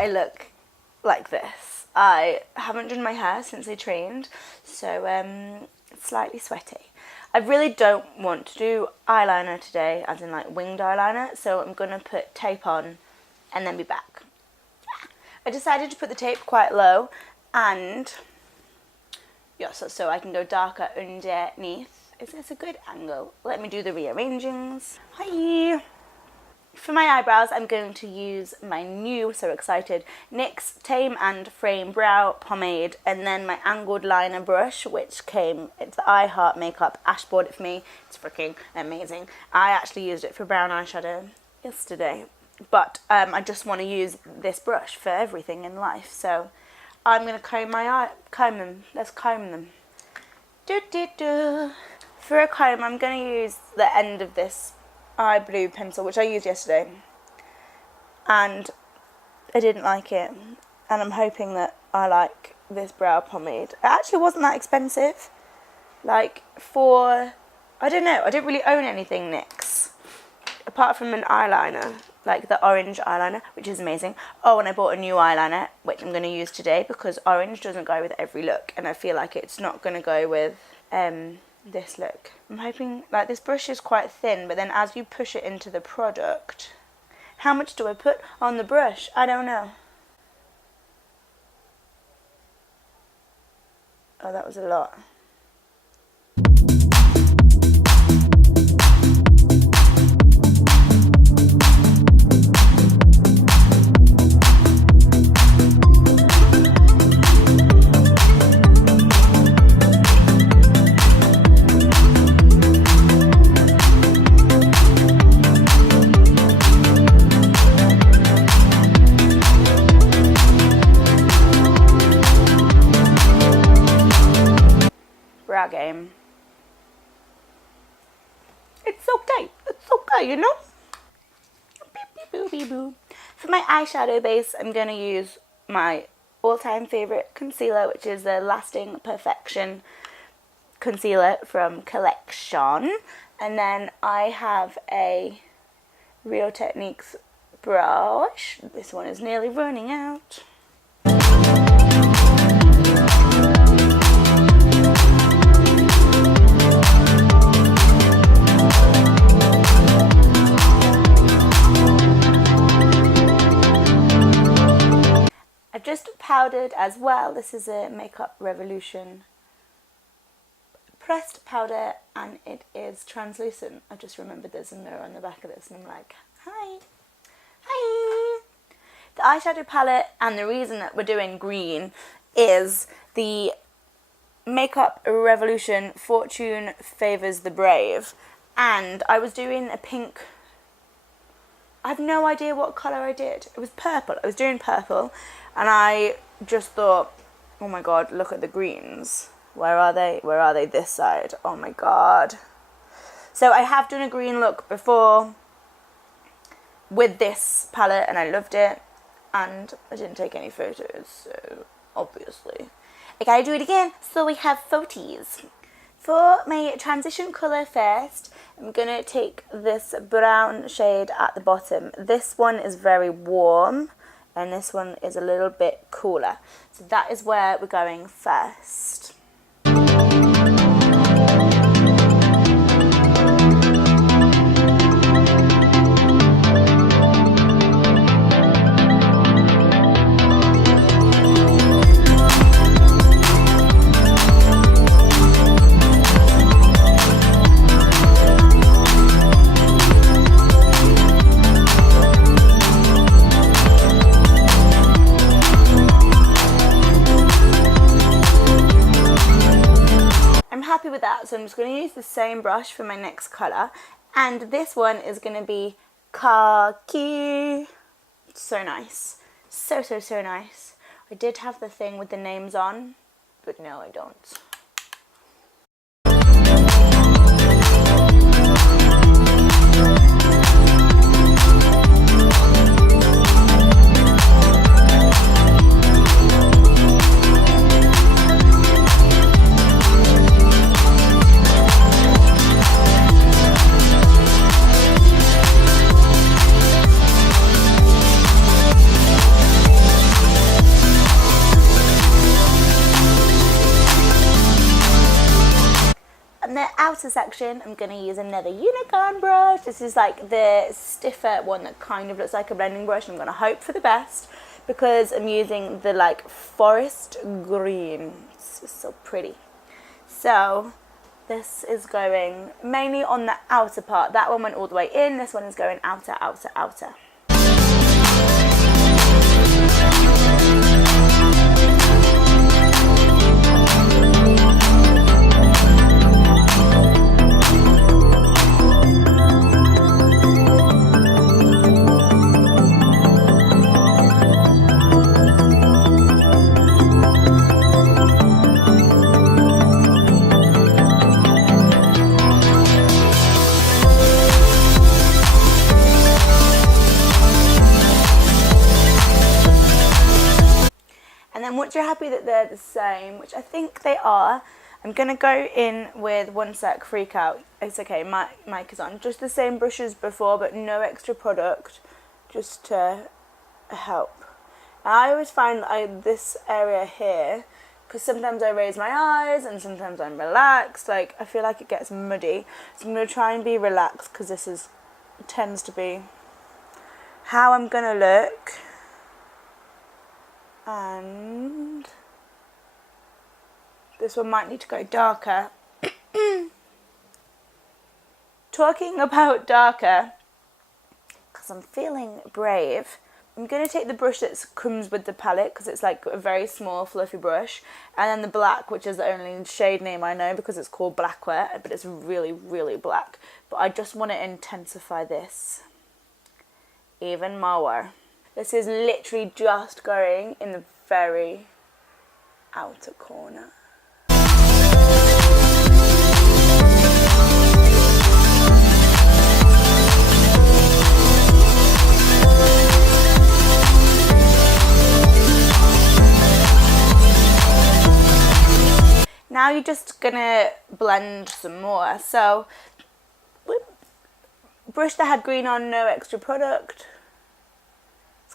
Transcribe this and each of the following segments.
I look like this. I haven't done my hair since I trained, so it's slightly sweaty. I really don't want to do eyeliner today, as in like winged eyeliner, so I'm going to put tape on and then be back. I decided to put the tape quite low, and yeah, so I can go darker underneath. Is this a good angle? Let me do the rearrangings. Hi! For my eyebrows, I'm going to use my new, so excited, NYX Tame and Frame Brow Pomade, and then my angled liner brush, which came, it's the I Heart Makeup. Ash bought it for me. It's freaking amazing. I actually used it for brown eyeshadow yesterday, but I just want to use this brush for everything in life, so I'm going to comb them. Let's comb them. For a comb, I'm going to use the end of this eye blue pencil, which I used yesterday, and I didn't like it, and I'm hoping that I like this brow pomade. It actually wasn't that expensive, like for, I don't know, I didn't really own anything NYX apart from an eyeliner, like the orange eyeliner, which is amazing. Oh, and I bought a new eyeliner, which I'm going to use today, because orange doesn't go with every look, and I feel like it's not going to go with this look. I'm hoping, like, this brush is quite thin, but then as you push it into the product, how much do I put on the brush? I don't know. Oh, that was a lot. Game. It's okay, you know. For my eyeshadow base, I'm going to use my all-time favourite concealer, which is the Lasting Perfection concealer from Collection, and then I have a Real Techniques brush. This one is nearly running out. I've just powdered as well. This is a Makeup Revolution pressed powder, and it is translucent. I just remembered there's a mirror on the back of this, and I'm like, hi. Hi! The eyeshadow palette, and the reason that we're doing green, is the Makeup Revolution Fortune Favours the Brave. And I was doing a pink, I have no idea what colour I did. It was purple. I was doing purple, and I just thought, oh my god, look at the greens. Where are they? Where are they? This side. Oh my god. So I have done a green look before with this palette, and I loved it, and I didn't take any photos, so obviously I gotta do it again, so we have photos. For my transition colour first, I'm going to take this brown shade at the bottom. This one is very warm, and this one is a little bit cooler. So that is where we're going first. With that, so I'm just going to use the same brush for my next colour, and this one is going to be khaki. So nice, so nice. I did have the thing with the names on, but no, I don't. outer section, I'm going to use another unicorn brush. This is like the stiffer one that kind of looks like a blending brush. I'm going to hope for the best because I'm using the like forest green. It's just so pretty. So this is going mainly on the outer part. That one went all the way in. This one is going outer, outer, outer. Once you're happy that they're the same, which I think they are, I'm going to go in with One Sec Freak Out. It's okay, mic is on. Just the same brush as before, but no extra product, just to help. And I always find this area here, because sometimes I raise my eyes and sometimes I'm relaxed, like I feel like it gets muddy. So I'm going to try and be relaxed because tends to be how I'm going to look. And this one might need to go darker. Talking about darker, because I'm feeling brave, I'm going to take the brush that comes with the palette, because it's like a very small fluffy brush, and then the black, which is the only shade name I know because it's called Blackwear, but it's really, really black. But I just want to intensify this even more. This is literally just going in the very outer corner. Now you're just gonna blend some more. So, brush that had green on, no extra product.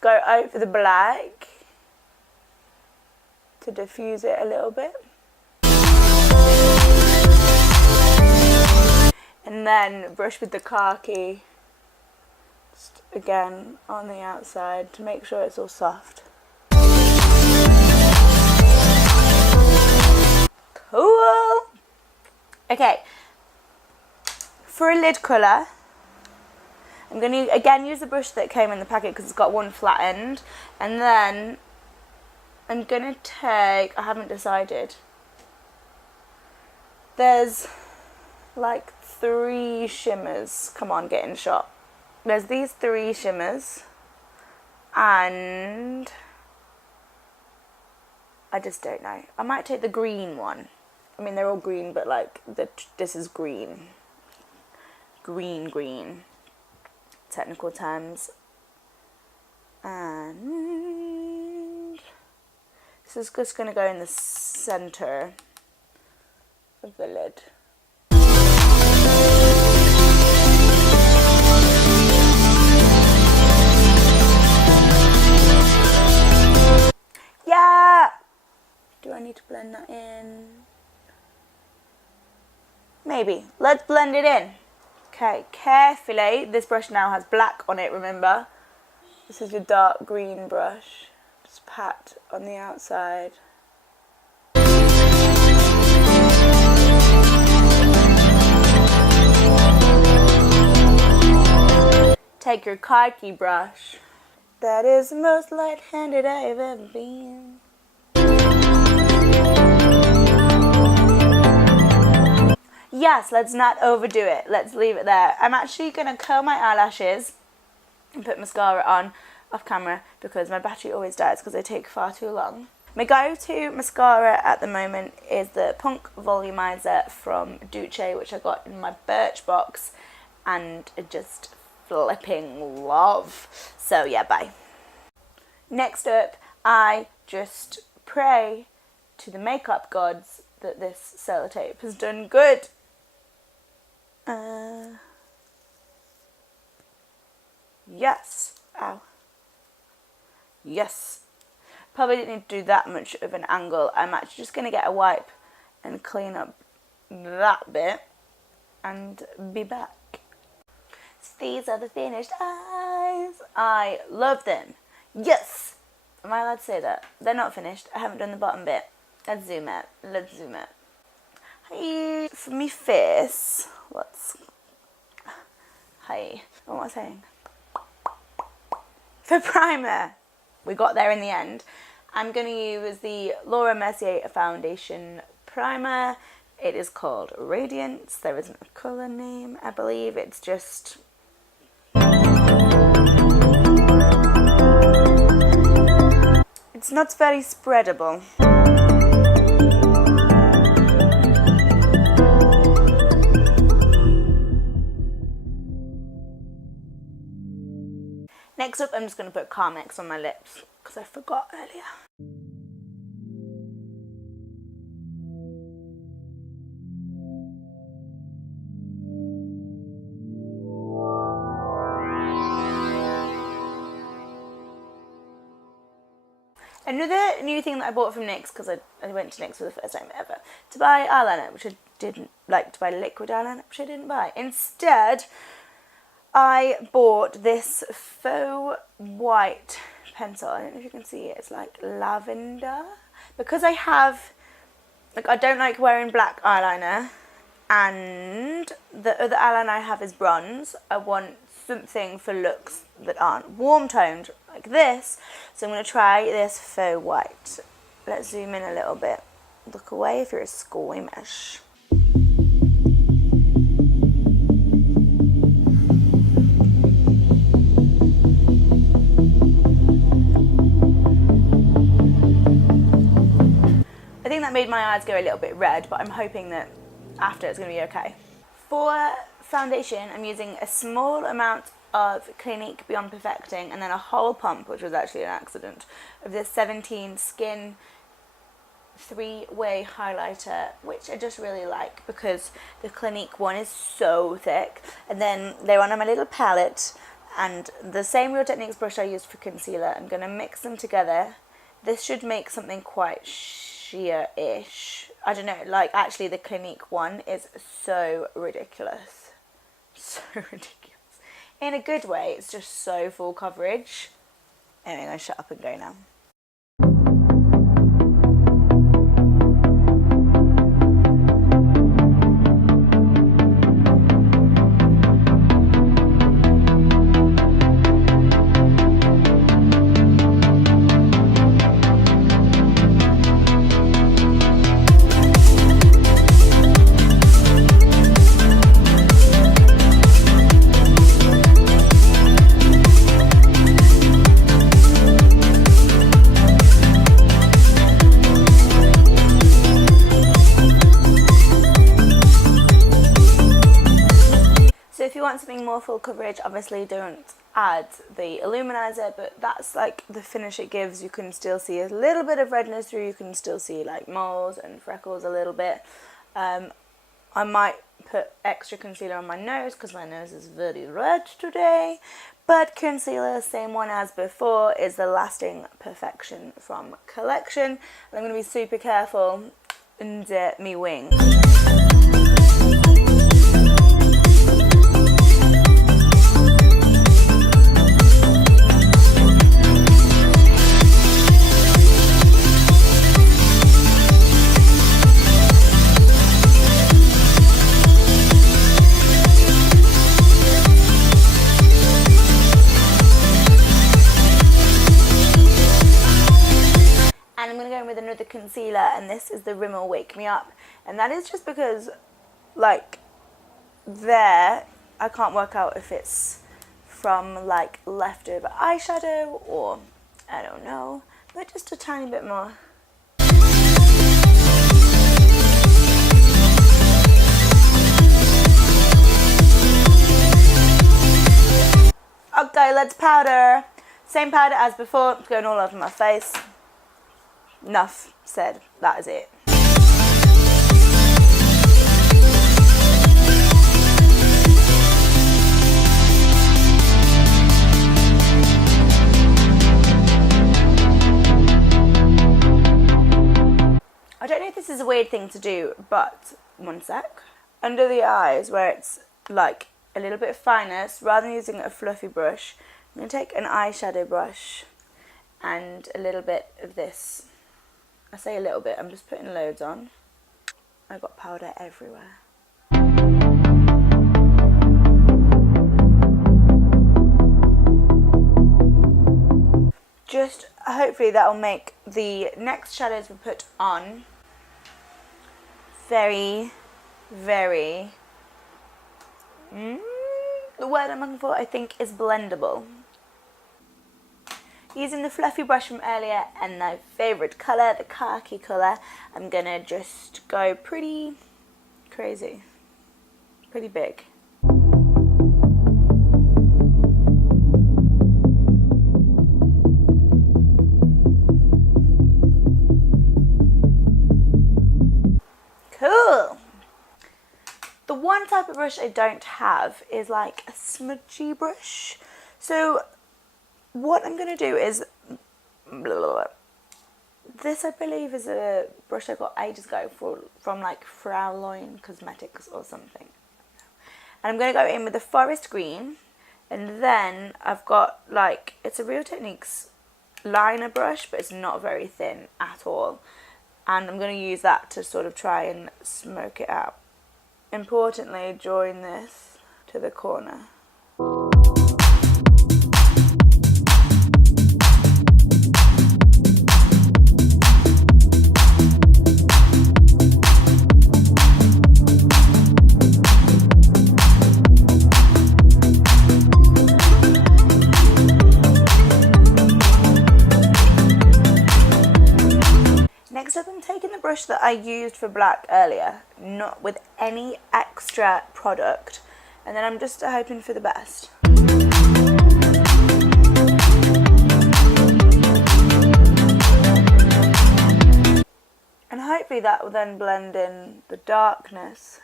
Go over the black to diffuse it a little bit. And then brush with the khaki, just again on the outside to make sure it's all soft. Cool! Okay, for a lid colour, I'm going to again use the brush that came in the packet because it's got one flat end, and then I'm going to take, I haven't decided, there's like 3 shimmers, come on get in shot, there's these 3 shimmers, and I just don't know, I might take the green one. I mean they're all green, but like this is green, green technical terms, and this is just going to go in the center of the lid. Yeah! Do I need to blend that in? Maybe. Let's blend it in. Okay, carefully, this brush now has black on it, remember? This is your dark green brush. Just pat on the outside. Take your khaki brush. That is the most light-handed I've ever been. Yes, let's not overdo it. Let's leave it there. I'm actually going to curl my eyelashes and put mascara on off camera because my battery always dies because they take far too long. My go-to mascara at the moment is the Punk Volumizer from Doucce, which I got in my Birch box, and I just flipping love. So yeah, bye. Next up, I just pray to the makeup gods that this sellotape has done good. Yes. Ow. Yes. Probably didn't need to do that much of an angle. I'm actually just going to get a wipe and clean up that bit. and be back. So these are the finished eyes. I love them. Yes! Am I allowed to say that? They're not finished. I haven't done the bottom bit. Let's zoom out. Let's zoom out. Hi. For me face, let's... Hi. What am I saying? For primer, we got there in the end. I'm going to use the Laura Mercier foundation primer. It is called Radiance. There isn't a colour name, I believe. It's just... It's not very spreadable. Next up, I'm just going to put Carmex on my lips because I forgot earlier. Another new thing that I bought from NYX, because I went to NYX for the first time ever, to buy eyeliner, which I didn't like, to buy liquid eyeliner, which I didn't buy. Instead, I bought this faux white pencil. I don't know if you can see it. It's like lavender. Because I have, like, I don't like wearing black eyeliner, and the other eyeliner I have is bronze. I want something for looks that aren't warm toned like this, so I'm going to try this faux white. Let's zoom in a little bit. Look away if you're a squeamish. I think that made my eyes go a little bit red, but I'm hoping that after it's going to be okay. For foundation, I'm using a small amount of Clinique Beyond Perfecting and then a whole pump, which was actually an accident, of this 17 Skin 3-way highlighter, which I just really like because the Clinique one is so thick. And then they're on my little palette, and the same Real Techniques brush I used for concealer. I'm going to mix them together. This should make something quite sheer-ish. I don't know, like actually the Clinique one is so ridiculous. So ridiculous. In a good way, it's just so full coverage. Anyway, I'm going to shut up and go now. Something more full coverage, obviously don't add the Luminizer, but that's like the finish it gives. You can still see a little bit of redness through, you can still see like moles and freckles a little bit. I might put extra concealer on my nose because my nose is very red today, but concealer, same one as before, is the Lasting Perfection from Collection, and I'm going to be super careful under me wing. Another concealer, and this is the Rimmel Wake Me Up, and that is just because like there I can't work out if it's from like leftover eyeshadow or I don't know, but just a tiny bit more. Okay, let's powder. Same powder as before, it's going all over my face. Enough said, that is it. I don't know if this is a weird thing to do, but one sec. under the eyes where it's like a little bit finer, so rather than using a fluffy brush, I'm going to take an eyeshadow brush and a little bit of this. I say a little bit, I'm just putting loads on. I got powder everywhere. Just hopefully that will make the next shadows we put on very, very, the word I'm looking for I think is blendable. Using the fluffy brush from earlier and my favourite colour, the khaki colour, I'm going to just go pretty crazy, pretty big. Cool! The one type of brush I don't have is like a smudgy brush. So what I'm going to do is, this I believe is a brush I got ages ago from like Fraulein Cosmetics or something. And I'm going to go in with the forest green, and then I've got like, it's a Real Techniques liner brush, but it's not very thin at all. And I'm going to use that to sort of try and smoke it out. Importantly, join this to the corner. Next up, I'm taking the brush that I used for black earlier, not with any extra product, and then I'm just hoping for the best. And hopefully that will then blend in the darkness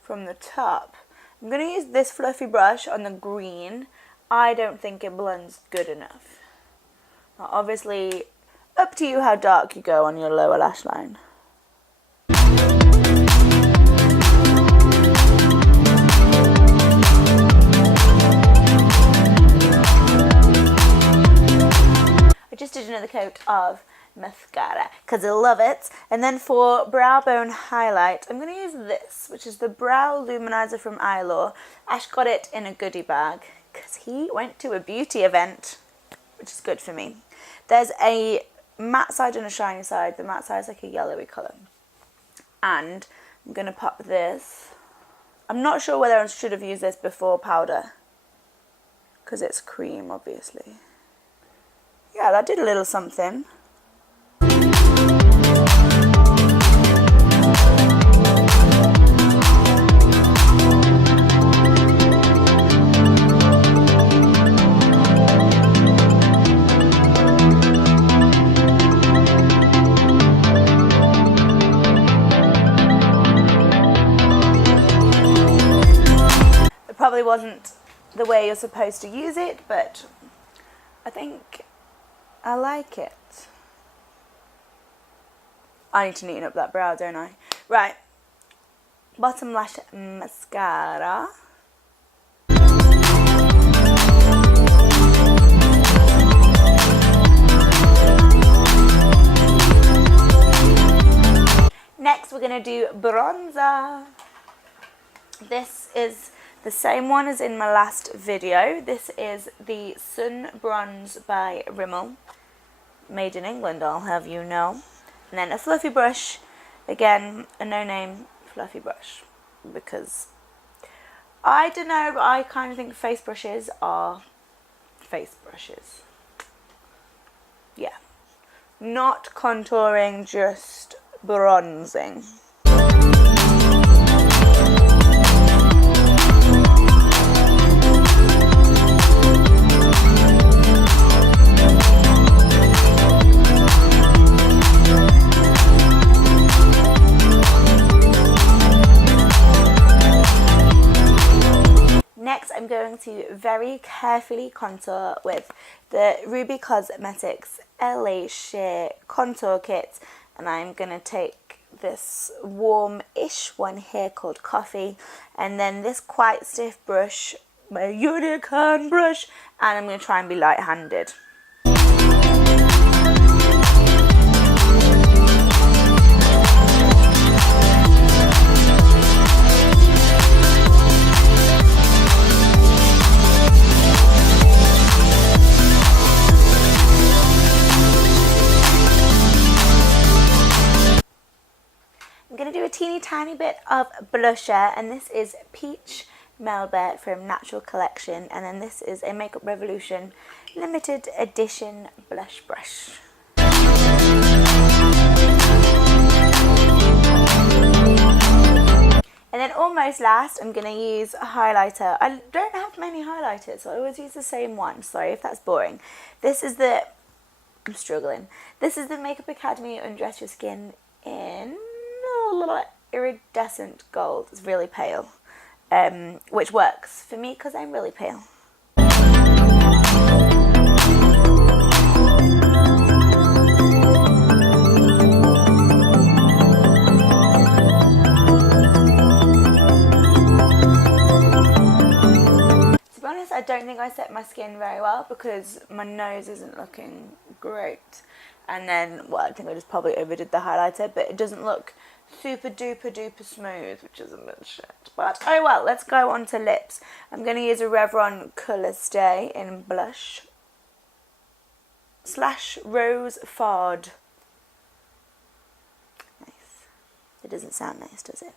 from the top. I'm going to use this fluffy brush on the green. I don't think it blends good enough. Now, obviously, up to you how dark you go on your lower lash line. I just did another coat of mascara because I love it. And then for brow bone highlight, I'm going to use this, which is the Brow Luminizer from Eyelure. Ash got it in a goodie bag because he went to a beauty event, which is good for me. There's a matte side and a shiny side. The matte side is like a yellowy colour. And I'm going to pop this. I'm not sure whether I should have used this before powder, because it's cream, obviously. Yeah, that did a little something. Probably wasn't the way you're supposed to use it, but I think I like it. I need to neaten up that brow, don't I? Right, bottom lash mascara. Next we're going to do bronzer. This is the same one as in my last video. This is the Sun Bronze by Rimmel. Made in England, I'll have you know. And then a fluffy brush. Again, a no-name fluffy brush. Because, I don't know, but I kind of think face brushes are face brushes. Yeah. Not contouring, just bronzing. Next, I'm going to very carefully contour with the Ruby Cosmetics LA Sheer Contour Kit, and I'm going to take this warm-ish one here called Coffee, and then this quite stiff brush, my unicorn brush, and I'm going to try and be light-handed. I'm going to do a teeny tiny bit of blusher, and this is Peach Melba from Natural Collection, and then this is a Makeup Revolution limited edition blush brush. And then almost last, I'm going to use a highlighter. I don't have many highlighters, so I always use the same one. Sorry if that's boring. This is the, I'm struggling. This is the Makeup Academy Undress Your Skin in Iridescent Gold. It's really pale, which works for me because I'm really pale. To be honest, I don't think I set my skin very well because my nose isn't looking great. And then, well, I think I just probably overdid the highlighter, but it doesn't look super duper duper smooth, which is a bit shit. But oh well, let's go on to lips. I'm going to use a Revlon Colour Stay in blush / Rose Fard. Nice. It doesn't sound nice, does it?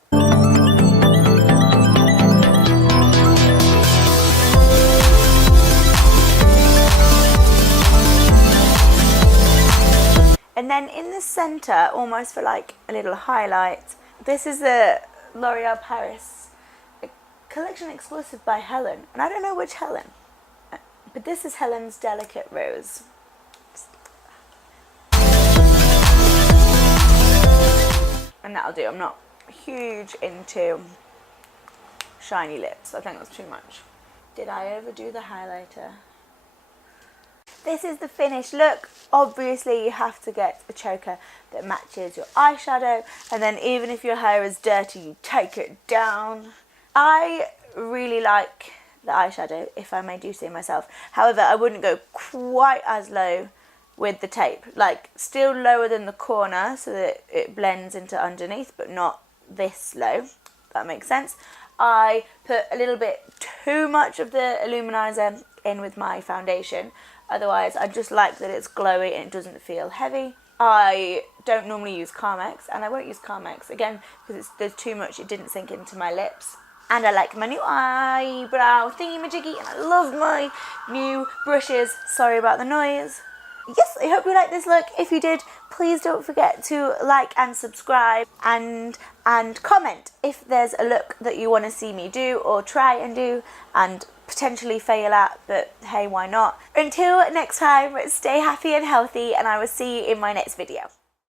And then in the centre, almost for like a little highlight, this is the L'Oreal Paris collection exclusive by Helen. And I don't know which Helen, but this is Helen's Delicate Rose. And that'll do. I'm not huge into shiny lips. I think that's too much. Did I overdo the highlighter? This is the finished look. Obviously you have to get a choker that matches your eyeshadow, and then even if your hair is dirty, you take it down. I really like the eyeshadow, if I may do so myself. However, I wouldn't go quite as low with the tape. Like, still lower than the corner so that it blends into underneath, but not this low. That makes sense. I put a little bit too much of the Luminizer in with my foundation. Otherwise, I just like that it's glowy and it doesn't feel heavy. I don't normally use Carmex, and I won't use Carmex again because there's too much. It didn't sink into my lips. And I like my new eyebrow thingy-majiggy, and I love my new brushes. Sorry about the noise. Yes, I hope you liked this look. If you did, please don't forget to like and subscribe and comment if there's a look that you want to see me do or try and do and potentially fail at, but hey, why not? Until next time, stay happy and healthy, and I will see you in my next video.